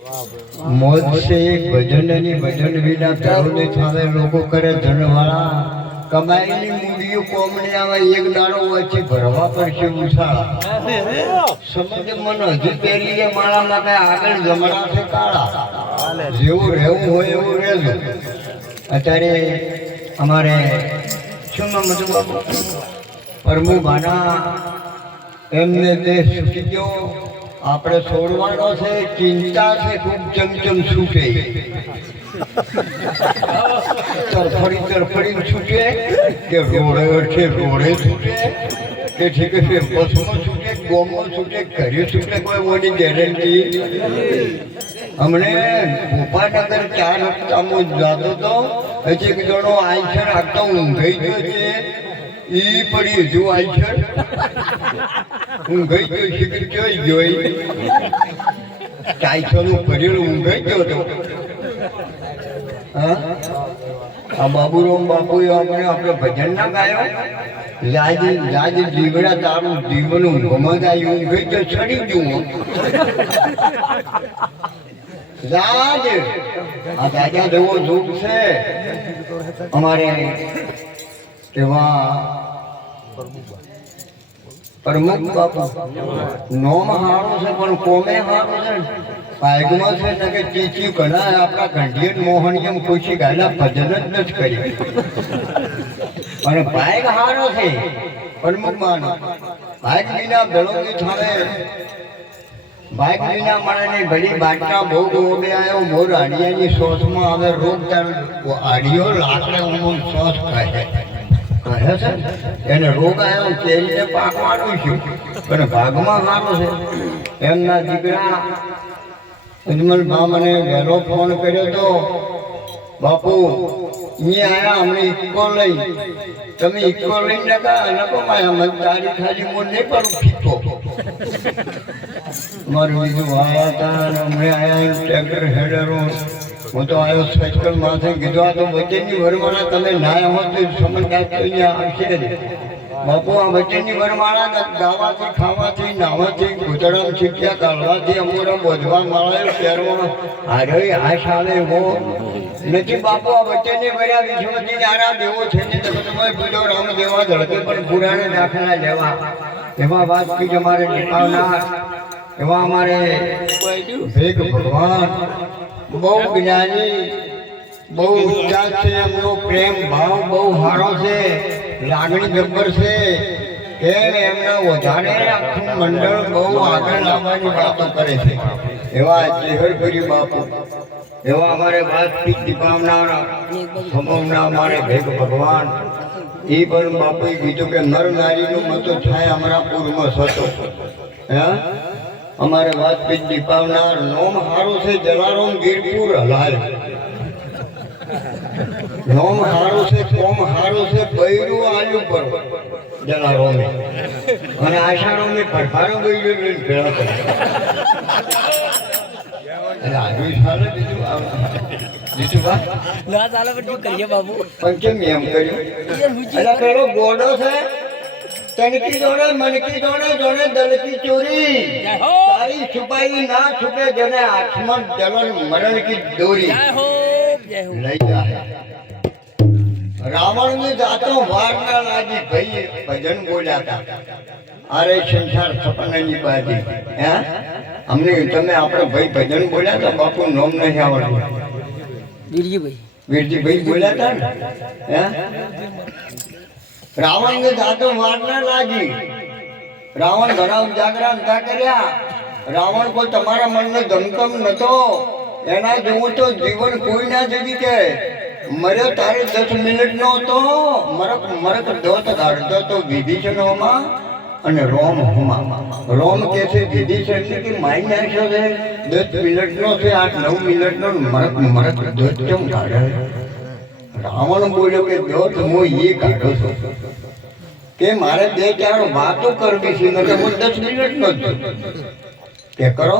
મોજ से एक ભજનની ભજન વિના પેરોને થાવે લોકો કરે ધનવાળા કમાઈની મૂડીઓ કોમણી આવે એક દાડો વચ્ચે ભરવા પડશે ઉછાળા સમજ મન હજી પેલી માળામાં કઈ આગળ જમણા છે કાળા જેવું રહેવું હોય એવું રહેજો અત્યારે અમારે શું નામ હતું બાપુ પરમુભાના એમને દેશ છૂટી ગયો આપણે છોડવાનો છે ચિંતા છે ખૂબ ચમચમ છૂટે તરફડી છૂટે કે રોડે છે રોડે છૂટે કે ઠીક છે બસમાં છૂટે ગોમમાં છૂટે ઘરે છૂટે કોઈ મોટી ગેરંટી હમણે ભોપાનગર 4 હપ્તામાં જતો તો હજી એક જણો આઈસર આગતા ઊંઘાઈ ગયો છે ઈ પડી હજુ આઈસર ઊંઘાઈ ગયો શીખર જોઈ ગયો ટાઈસરનું કરેલું ઊંઘાઈ ગયો હતો હા આ બાબુરામ બાપુએ આપણે ભજન ના ગાયો લાજ જીવડા તારું જીવનું ગમદાય ઊંઘાઈ ગયો ચડી ગયું લાજ આ દાદા જેવો દુઃખ છે અમારે એવા પ્રમુખ બાપુ નોમ હારો છે પણ કોમે હારો છે પાયગમાં છે ને કે ચીચી ઘણા આપણા ઘંટિયન મોહનીયમ ખુશી ગાયલા ભજન જ નથી કરી અને પાયગ હારો છે પ્રમુખ માનો પાયગ વિના બેળોની થાળે બાઇક વિના મળે ભલી બાટના બહુ ગોબે આવ્યો મોર આડિયાની સોસમાં આવે રોગ આડિયો લાકડે ઉમો સોસ કહે છે એને રોગ આવ્યો કેરીને પાકવાનું છું પણ ભાગમાં સારો છે એમના દીકરા અજમલ ભા મને વહેલો ફોન કર્યો તો બાપુ અહીંયા આવ્યા અમને ઇક્કો લઈ તમે ઇક્કો લઈને નકો માયા તારી ખાલી મોન નહીં કરું ફીકો મારું બીજું આવ્યા હતા અને અમે આવ્યા ટ્રેક્ટર હેડરો હું તો આવ્યો સાયકલ માથે કીધું આ તો વચનની વરમાળા તમે ના હો તો સમજદાર થઈને આવશે જ બાપુ આ વચનની વરમાળા ગાવાથી ખાવાથી નાવાથી ઘૂંટડામાં છીક્યા કાઢવાથી અમોરા બોધવા માળાયો પહેરવા હારે આશ આવે એવો નથી બાપુ આ વચનની વર્યા વિશ્વથી આરા દેવો છે ને તમે તમારે પૂજો રામ દેવા ધડકે પણ પુરાણે દાખલા લેવા એવા વાત કીજ અમારે નિભાવનાર એવા અમારે ભેગ ભગવાન બહુ જ્ઞાની બહુ ઉચ્ચાર છે એમનો પ્રેમ ભાવ બહુ સારો છે લાગણી ગબ્બર છે એમના વધારે આખું મંડળ બહુ આગળ લાવવાની વાતો કરે છે એવા ચેહરપુરી બાપુ એવા અમારે વાતચીત દીપાવનારા સમવના અમારે ભેગ ભગવાન એ પણ બાપુએ કીધું કે નર નારીનું મતો થાય અમરાપુરમાં સતો હે અમારે વાતચીત દીપાવનાર નોમ હારું છે જલારામ વીરપુર હલાલ નોમ હારું છે કોમ હારું છે બૈરું આલ્યું પર જલારામે અને આષાઢમે ફરફારો બૈરું લઈને ભેળા કરે અને આજુ સાલે બીજું બા ના ચાલે પણ કરીએ બાબુ પણ કેમ એમ કર્યું એટલે પેલો ગોડો છે તનકી જોડે મનકી જોડે જોડે દલકી ચોરી તારી છુપાઈ ના છુપે જેને આત્મન જલન મરણ કી દોરી લઈ જાય રાવણ ની જાતો વાર ના લાગી ભાઈ ભજન બોલ્યા હતા અરે સંસાર સપનાની બાજી હે અમને તમે આપણે ભાઈ ભજન બોલ્યા હતા બાપુ નોમ નહીં આવડતું વીરજીભાઈ બોલ્યા હતા ને હે રાવણ ને જાતો વાર ના લાગી રાવણ ઘણા ઉજાગરા નતા કર્યા રાવણ કોઈ તમારા મનને ધમકમ નતો એના જેવું તો જીવન કોઈ ના જવી કે મર્યો તારે 10 મિનિટ નો હતો મરક દોત ગાડતો તો વિભીષણોમાં અને રોમ રોમ કે છે વિભીષણ કે માઈ નાખ્યો છે 10 મિનિટ નો છે 8-9 મિનિટ નો મરક દોત કેમ કાઢે રાવણ બોલ્યો કે દોત હું એ કાઢો છું કે મારે 2-4 વાતો કરવી છે નકર હું 10 મિનિટ નો જ કે કરો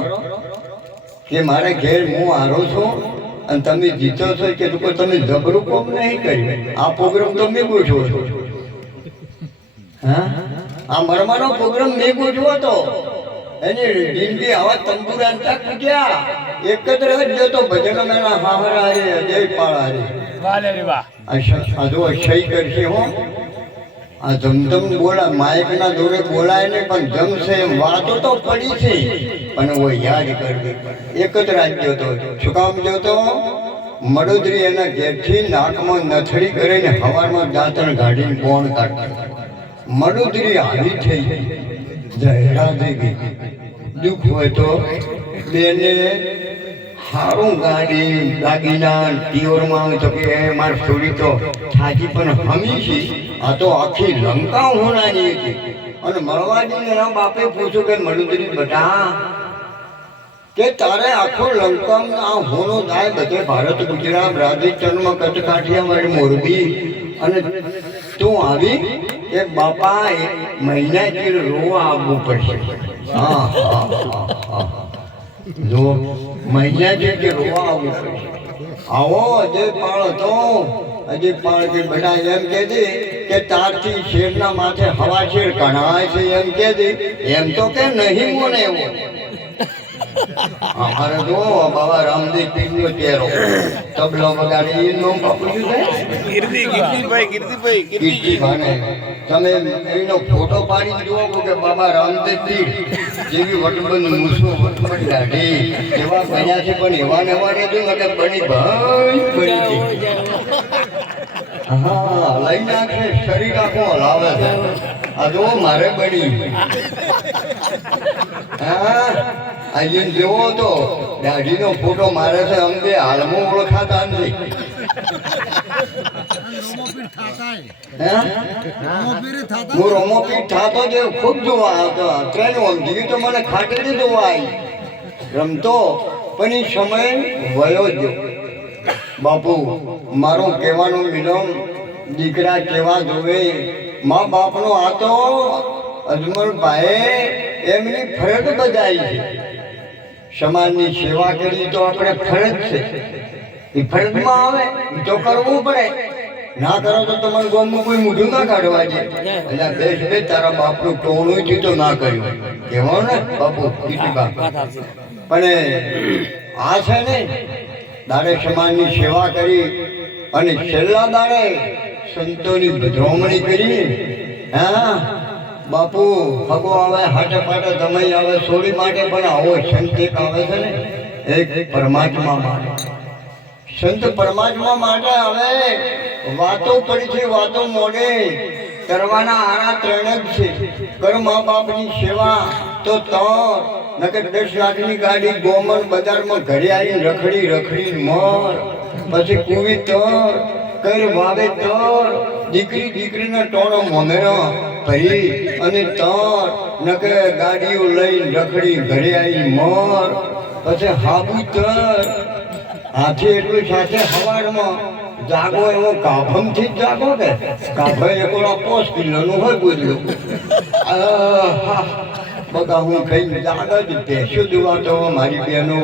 કે મારે ઘેર હું હારો છું અને તમે જીતો છો કે તમે જબરું કોમ નહીં કર્યું આ પ્રોગ્રામ તો મેં ગોઠવો છો હા આ મરમાનો પ્રોગ્રામ મેં ગોઠવો હતો એની જિંદગી આવા તંબુરા કૂટ્યા એક જ રહેજો તો ભજન મેળા હાહરા રે અજય પાળા રે વાલે રે વાહ આ જો સહી કરશે હો આ ધમધમ બોલા માઇકના દોરે બોલાય ને પણ જમશે એમ વાતો તો પડી છે પણ वो યાદ કરવી એક જ રાજ્ય તો શું કામ જોતો મડોદરી એના ઘેરથી નાકમાં નથડી કરીને હવારમાં દાંતણ કાઢીને કોણ કાઢતા મડોદરી આવી થઈ જહેરા દેવી દુઃખ હોય તો બેને સારું ગાડી દાગીના પિયોરમાં તો કે માર છોડી તો થાકી પણ હમી છે આ તો આખી લંકા હોનાની હતી અને મળવાજીને એના બાપે પૂછ્યું કે મડોદરી બેટા કે તારે આખો લંકામાં આ હોનો થાય બધે ભારત ગુજરાત રાજસ્થાનમાં કચ્છ કાઠિયાવાડ મોરબી અને તું આવી કે બાપા મહિનાથી રોવા આવવું પડશે હા હા હા જો મહિનાથી કે રોવા આવવું પડશે આવો અજય પાળ હતો અજય પાળ કે બેટા એમ કહેજે કે તારથી શેરના માથે હવા શેર કણાય છે એમ કહેજે એમ તો કે નહીં મોને એવો અમારે જો બાબા રામદેવ પીરનો ચહેરો તબલો વગાડી એનો બાપુજી છે કીર્તિભાઈ તમે એનો ફોટો પાડી જુઓ કે બાબા રામદેવ પીર જેવી વટબંધ મૂછો વટબંધ દાઢી એવા બન્યા છે પણ એવા ને એવા રહેજો ને કે બની ભાઈ બની છે હા લઈ નાખે શરીર આખું હલાવે છે આ જો મારે બની હા અહીં જેવો તો દાઢીનો ફોટો મારે છે અમને હાલમાં ઓળખાતા નથી હું રોમોપીઠ થતો જે ખૂબ જોવા આવતો ટ્રેન સમજી તો મને ખાટેલી જોવા આવી રમતો પણ એ સમય વયો જ બાપુ મારું કહેવાનું મિલમ દીકરા કેવા જોવે મા બાપનો આ તો અજમલભાઈ એમની ફરજ બજાવી છે સમાજની સેવા કરી તો આપણે ફરજ છે એ ફરજમાં આવે તો કરવું પડે ના કરો તો તમારે ગામમાં કોઈ મોઢું ના કાઢવા છે એટલે બેસ બે તારા બાપનું ટોણું થયું તો ના કર્યું કહેવાનું ને બાપુ પણ આ છે ને દાડે સમાજની સેવા કરી અને છેલ્લા દાડે સંતોની બધોમણી કરી હા બાપુ ભગો આવે હાટે પાટે તમે આવે સોળી માટે પણ આવો સંત એક આવે છે ને એક પરમાત્મા માટે સંત પરમાત્મા માટે હવે વાતો પડી છે વાતો મોડે કરવાના આરા ત્રણ જ છે કર મા બાપની સેવા તો નકર 10 લાખની ગાડી ગોમન બજારમાં ઘરે આવીને રખડી રખડી મર પછી કુવી તર કર વાવે તર દીકરીના ટોણો મોમેરો ભરી અને તર નકે ગાડીઓ લઈને રખડી ઘરે આવી મર પછી હાબુ તર હાથી એટલું સાથે હવારમાં જાગો એવો કાભમથી જ જાગો કે કાભા એકોડા 5 કિલોનું હોય બોલ્યું બગા હું ખાઈને જાગ જ ભેંસો જોવા તો મારી બહેનો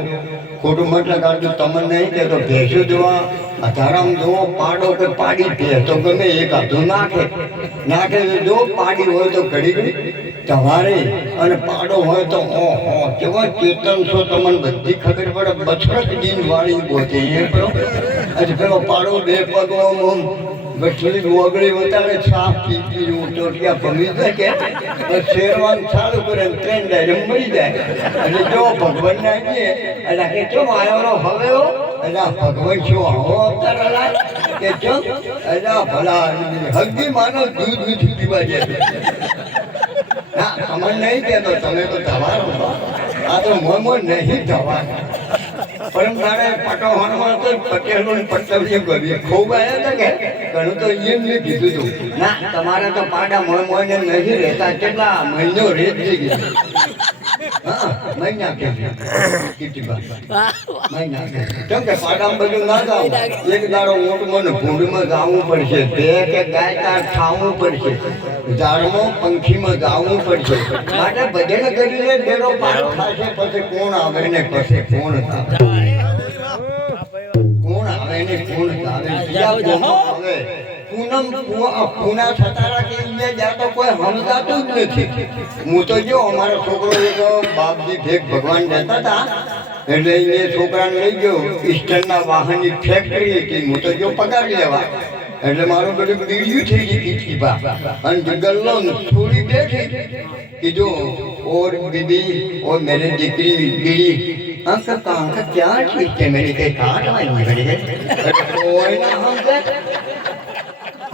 ખોટું મતલબ કાઢું તમને નહીં કે તો ભેંસો જોવા અધારામ જોવો પાડો કે પાડી ભેંસ તો ગમે એક હાથું નાખે જો પાડી હોય તો ઘડી ઘડી તમારે અને પાડો હોય તો કેવા ચેતન છો તમને બધી ખબર પડે બછરક દિન વાળી બોતે એ પેલો પેલો પાડો બે પગમાં ગઠલી ઓગળી વતાડે સાફ પીપી ચોટિયા ભમી જાય કે શેરવાન ચાલુ કરે ટ્રેન ડાયરેક્ટ મળી જાય અને જો ભગવાન ના કહીએ એટલે કે ચો આવ્યો હવે એટલે ભગવાન શું આવો અવતાર કે ચો એટલે ભલા હગી માનો દૂધ મીઠું પીવા જાય ના તમે નહીં કહેતો તમે તો ધવાનો આ તો મોં નહીં ધવાનો પણ તારે પટો હણમાં તો પટેલો પટેલ જે ગરીબ ખૂબ આવ્યા હતા કે ઘણું તો એમ મેં કીધું હતું ના તમારે તો પાડા મોને નહીં રહેતા કેટલા મહિનો રેત થઈ ગયો હા મહિના કે મહિના કેમ કે પાડામાં બધું ના જાવ એક દાડો ઊંટમાં ભૂંડમાં જવું પડશે બે કે ગાય તાર ખાવું પડશે ઝાડમાં પંખીમાં જવું પડશે માટે ભજન કરીને બેડો પાર થશે પછી કોણ આવે ને પછી કોણ આવે પૂના થતા કે જાતો કોઈ સમજાતું જ નથી હું તો જો અમારો છોકરો એક બાપજી ભેગ ભગવાન રહેતા હતા એટલે એ છોકરાને લઈ ગયો ઈસ્ટર્નના વાહનની ફેક્ટરી હતી. હું તો જો પગાર લેવા એટલે મારું બધું બીડ્યું થઈ ગઈ કીચકીપા અને ગલ્લો થોડી બેઠી કીધું ઓર દીદી ઓર મેરી દીકરી બીડી अंक कहाँ क्या ठीक है मेरी के कहाँ आई मेरी के कोई ना हम से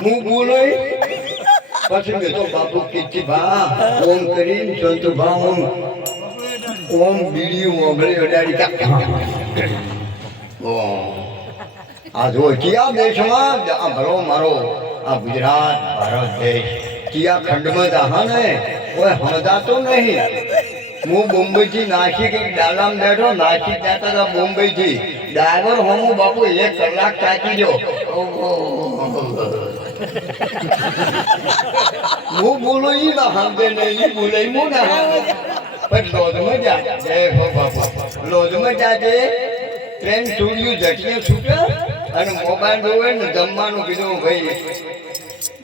मुंह बोलो પછી મેં તો બાપુ કીધી બા ઓમ કરી સંત બા ઓમ બીડી ઓગળી અડાડી કા ઓ આ જો કયા દેશમાં આ ભલો મારો આ ગુજરાત ભારત દેશ કયા ખંડમાં જહા ને કોઈ સમજાતો નહીં. હું મુંબઈથી નાસિક ડાલામ બેઠો નાસિક જતા હતા મુંબઈથી ડ્રાઈવર હું બાપુ 1 કલાક થાકી ગયો. હું બોલો ઈ ના સમજે નહીં બોલે હું ના પછી લોજમાં જા દેખો બાપુ લોજમાં જાજે ટ્રેન છોડ્યું ઝટકે છૂટ્યો અને મોબાઈલ જોવે ને જમવાનું કીધું ભાઈ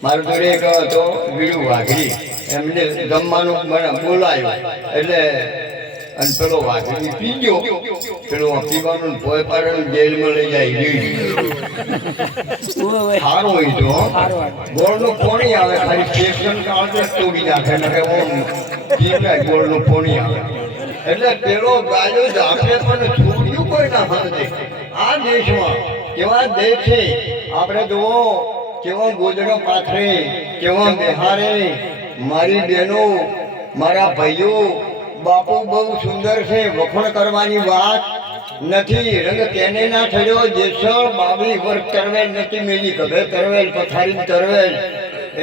મારું જોડે એક હતો વીડું વાઘરી એમને જમવાનું મને બોલાયું એટલે અને પેલો વાઘરી પી ગયો પેલો પીવાનું ભોય પાડે જેલમાં લઈ જાય સારું હોય તો ગોળનું પોણી આવે ખાલી સ્ટેશન કાઢે તોડી નાખે ને ગોળનું પોણી આવે એટલે પેલો ગાયો જાફે પણ છોડ્યું કોઈ ના સમજે. આ દેશમાં કેવા દેશ છે આપણે જુઓ કેવો ગોદડો પાથરે કેવો બિહારે મારી બહેનો મારા ભાઈઓ બાપુ બહુ સુંદર છે વખણ કરવાની વાત નથી. રંગ કેને ના થયો જેસર 22 વર્ષ તરવેલ નથી મેલી કભે તરવેલ પથારી તરવેલ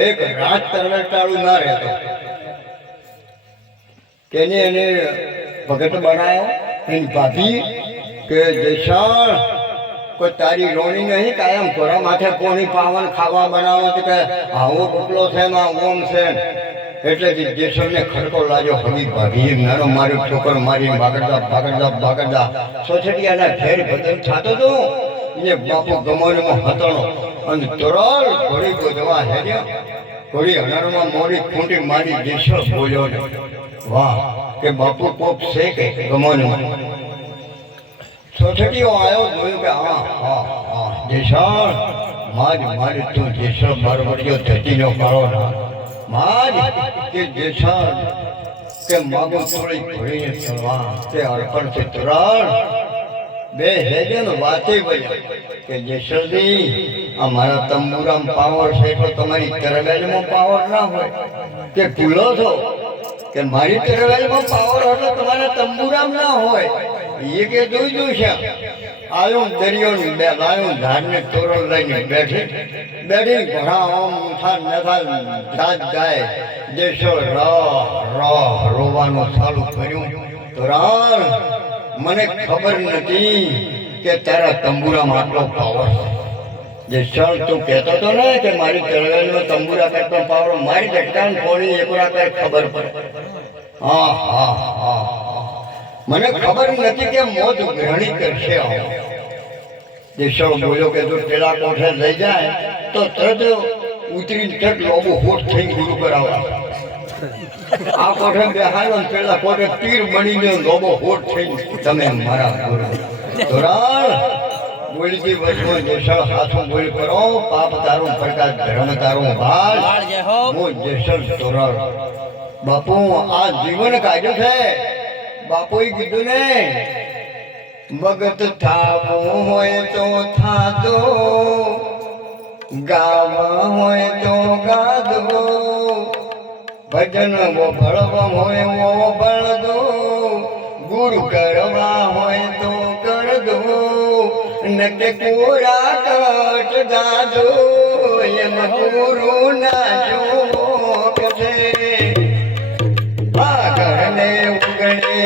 એક રાત તરવેલ ટાળું ના રહેતો. કેને એને ભગત બનાવ્યો એની ભાભી કે જેસર કોઈ તારી રોણી નહીં કાયમ ઘોડા માથે કોની પાવન ખાવા બનાવો તો કે આવો કુકલો છે માં ઓમ છે એટલે જેસરને ખડકો લાગ્યો. હવી ભાભી નાનો મારો છોકરો મારી બાગડતા સોછડિયાના ઘેર બદલ થતો હતો એ બાપુ ગમનમાં હતણો અને તરલ ઘોડી ગોજવા હેર્યા ઘોડી હનારમાં મોડી ખૂંટી મારી જેસર બોલ્યો ને વાહ કે બાપુ કોપ છે કે ગમનમાં સોછડીઓ આવ્યો જોયું કે હા હા હા જેસર મારી તું જેસર બરબડિયો ધતીનો કરો ના માજ કે જેસર કે માગો થોડી ઘોડીને ચલવા કે અર્પણ છે તુરણ બે હેજે ને વાતે બોલ્યા કે જેસરજી આ મારા તંબુરામ પાવર છે તો તમારી તરવેલમાં પાવર ના હોય કે ભૂલો છો કે મારી તરવેલમાં પાવર હોય તો તમારા તંબુરામ ના હોય. એ કે જોઈ છે આવ્યો દરિયો બે લાયો ધારને તોરણ લઈને બેઠી ઘણા ઓમ ઉઠા નથા જાત જાય જેસો રોવાનું ચાલુ કર્યું. તોરણ મને ખબર નથી કે તારા તંબુરામાં આટલો પાવર છે. જેસર તું કહેતો હતો ને કે મારી તળવેલમાં તંબુરા કરતો પાવર મારી ઘટકાન કોની એકરા કઈ ખબર પડે. હા હા હા મને ખબર નથી કે મોત ગ્રહણી કરશે. જેસર બોલ્યો કે તું પેલા કોઠે લઈ જાય તો તરત ઉતરી તરત લોબો હોઠ થઈ ગુરુ કરાવવા. આ કોઠે બેહાડો પેલા કોઠે પીર બનીને લોબો હોઠ થઈ તમે મારા ગુરુ. ધોરણ બોલતી વચમાં જેસર હાથું બોલ કરો પાપ તારું પ્રકાશ ધર્મ તારું ભાળ હું જેસર ધોરણ બાપુ આ જીવન કાઢ્યું છે. બાપુએ કીધું ને ભગત થાવું હોય તો થાદો ગાવા હોય તો ગાદો ભજન વળવા હોય વળ દો ગુરુ કરવા હોય તો કર દો નકે કોરા કટ ગાદો એમ ગુરુ ના જોક છે. ઘરને ઉગણે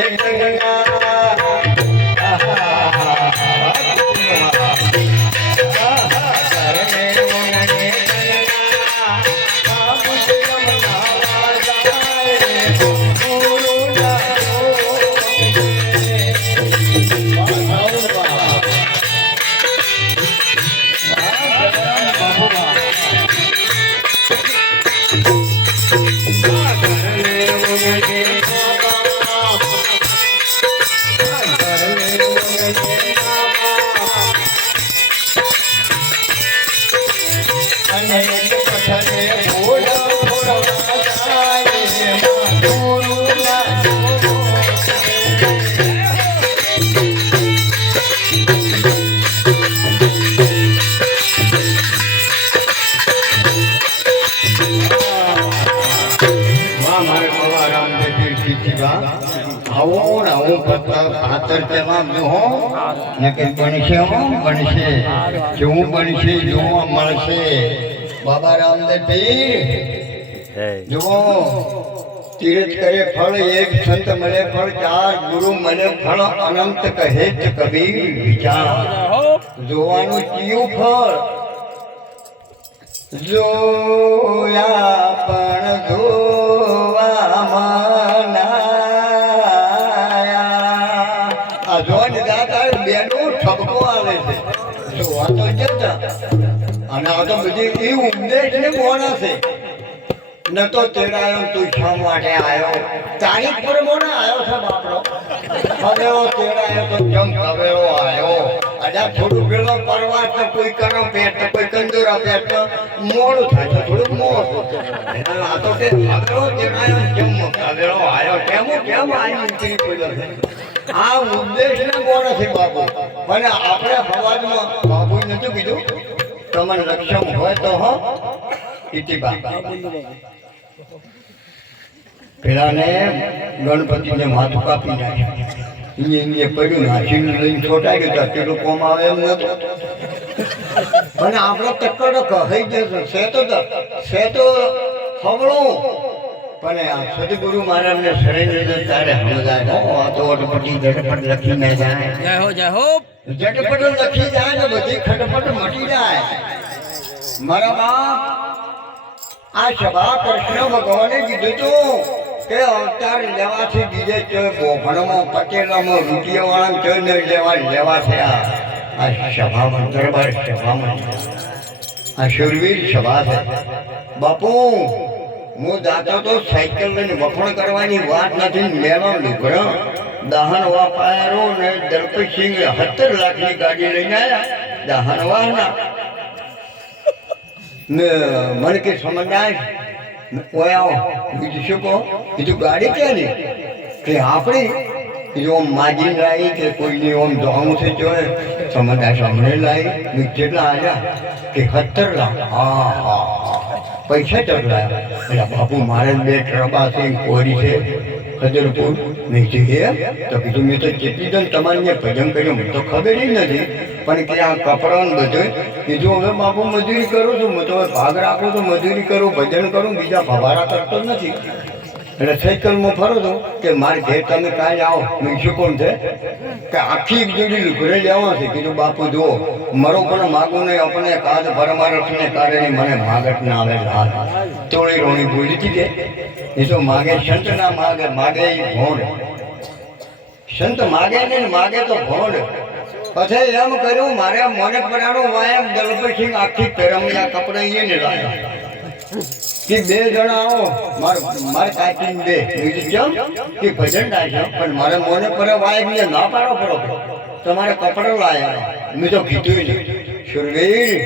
ખાતર તેમાં જો હો ને કે બનશે હો બનશે જેવું બનશે જોવા મળશે બાબા રામદેવ પીર જુઓ તીર્થ કરે ફળ એક સંત મળે ફળ ચાર ગુરુ મળે ફળ અનંત કહે છે કબીર વિચાર જોવાનું કયું ફળ જોયા પણ જોવા મનાયા આ જોન દાતા બેનો ઠપકો આવે છે જોવા તો જતા અને આ તો બધી એ ઉપદેશ ને મોણા છે ન તો તેડાયો તું શા માટે આવ્યો તારીખ પર મોણા આવ્યો છે બાપરો હવેલો તેડાયો તો જમ હવેલો આવ્યો અજા થોડું પેલો પરવાર તો કોઈ કરો પેટ તો કોઈ કંદોરા પેટ તો મોડું થાય તો થોડું મોડું આ તો કે હવેલો તેડાયો જમ હવેલો આવ્યો કેમ આવ્યું ઉતરી પડ્યો છે આ ઉદ્દેશ ને મોણા છે બાપુ અને આપણે સમાજમાં બાપુ નતું કીધું તમને લક્ષમ હોય તો હો ઇતિબા પેલાને ગણપતિને માથું કાપી નાખ્યું પડ્યું નાખીને લઈને છોટાડ્યું તો પેલું કોમ આવે એમ નતું અને આપણો તકડો કહી જશે છે તો હવળું પણ આ સદગુરુ મહારાજને શરણે તારે સમજાય આ તો અટપટી ઝટપટ લખીને જાય જય હો ઝટપટ લખી જાય ને બધી ખટપટ મટી જાય મારા બાપ આ સભા કૃષ્ણ ભગવાને કીધું તું કે અવતાર લેવાથી બીજે ગોભણમાં પટેલામાં રૂપિયાવાળા ચો લેવા છે આ સભામાં દરબાર સભામાં આ શુરવીર સભા છે બાપુ હું જાતો તો સાયકલ લઈને વખણ કરવાની વાત નથી મેળો લુગડો દહન વાપારો ને દલપતસિંહ 17 લાખની ગાડી લઈને આવ્યા દહન વાહના મને કે સમજાય ઓયા બીજું શું કહો બીજું ગાડી ક્યાં નહીં કે આપણી બીજું આમ માજી લાવી કે કોઈની આમ જવાનું છે જો સમજાય સામે લાવી કેટલા આવ્યા કે 17 લાખ હા પૈસા ચડલા એટલે બાપુ મારે 2 ટ્રબા છે કોરી છે ખજરપુર નહીં છે તો કીધું મેં તો કેટલી જણ તમારે ભજન કર્યું મને તો ખબર નથી પણ કે આ કપડાં બધું કીધું હવે બાપુ મજૂરી કરું છું હું તો હવે ભાગ રાખું તો મજૂરી કરું ભજન કરું બીજા ભવારા કરતો નથી એટલે સાયકલમાં ફરો છો કે મારે ઘેર તમે કાંઈ આવો મેં શું કોણ છે કે આખી એક જોડી લુગડે જવા છે કીધું બાપુ જુઓ મરો પણ માગું નહીં આપણે કાદ પરમારથને કારણે મને માગટ ના આવે હાથ તોડી રોણી ભૂલી હતી કે એ તો માગે સંત ના માગે એ ભોંડ સંત માગે ને માગે તો ભોંડ પછી એમ કર્યું મારે મને પરાણું વાયમ દલપતસિંહ આખી પેરમિયા કપડા ને લાવ્યા કે 2 જણા આવો મારે કાચીને 2 બીજું કે ભજન ડાય પણ મારે મોને પર વાયમ ના પાડો પડો તમારે કપડા લાવ્યા મેં તો કીધું નહીં શુરવીર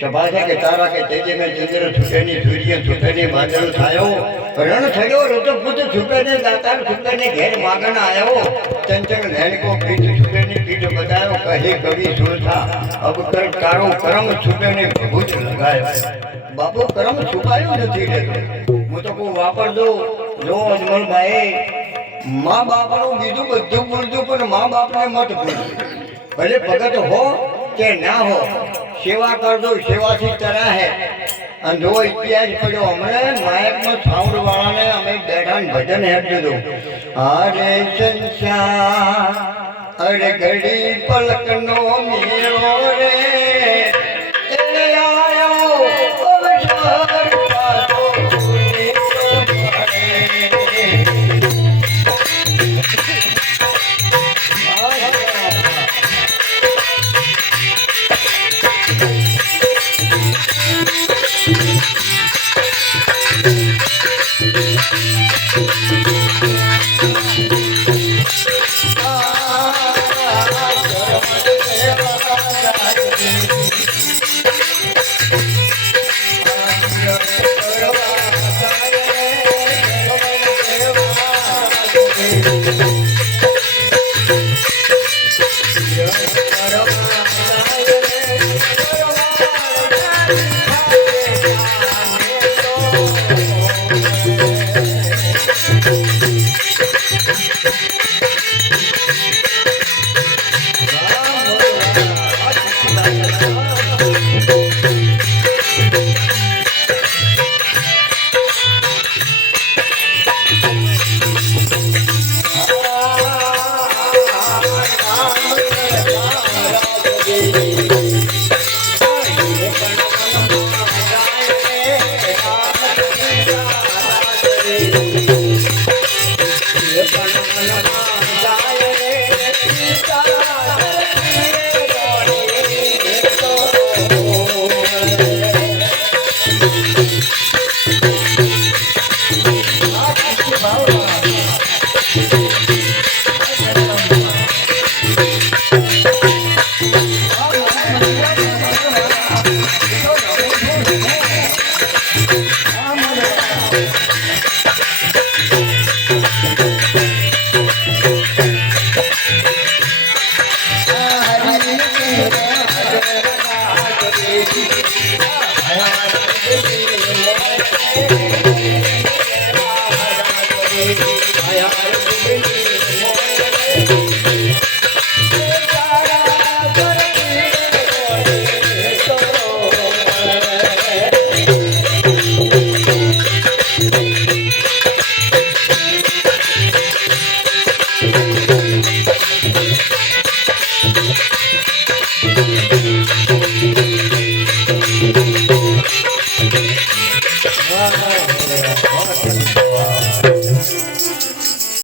સભા છે કે તારા કે તેજે મેં ચંદ્ર છૂટેની સૂર્ય છૂટેની બાદલ થાયો રણ થયો ઋતુપુત છૂટેને દાતાર છૂટેને ઘેર માગણ આવ્યો ચંચળ નૈણકો પીઠ છૂટેની પીઠ બતાયો કહે કવિ સુરથા અબ કર તારો કરમ છૂટેને ભૂત લગાયો બાપુ કરમ છુપાયું નથી લેતો હું તો કોઈ વાપરજો જો અજમલભાઈ મા બાપનું બીજું બધું બોલતું પણ મા બાપને મત ભૂલજો ભલે ભગત હો કે ના હો સેવા કરજો સેવાથી તરા હે અને જો ઇતિહાસ પડ્યો હમણાં માયકમાં સાઉન્ડ વાળાને અમે બેઠા ભજન હેડ દીધું અરે સંસાર અરે ઘડી પલકનો મેળો રે વાહ, વાહ.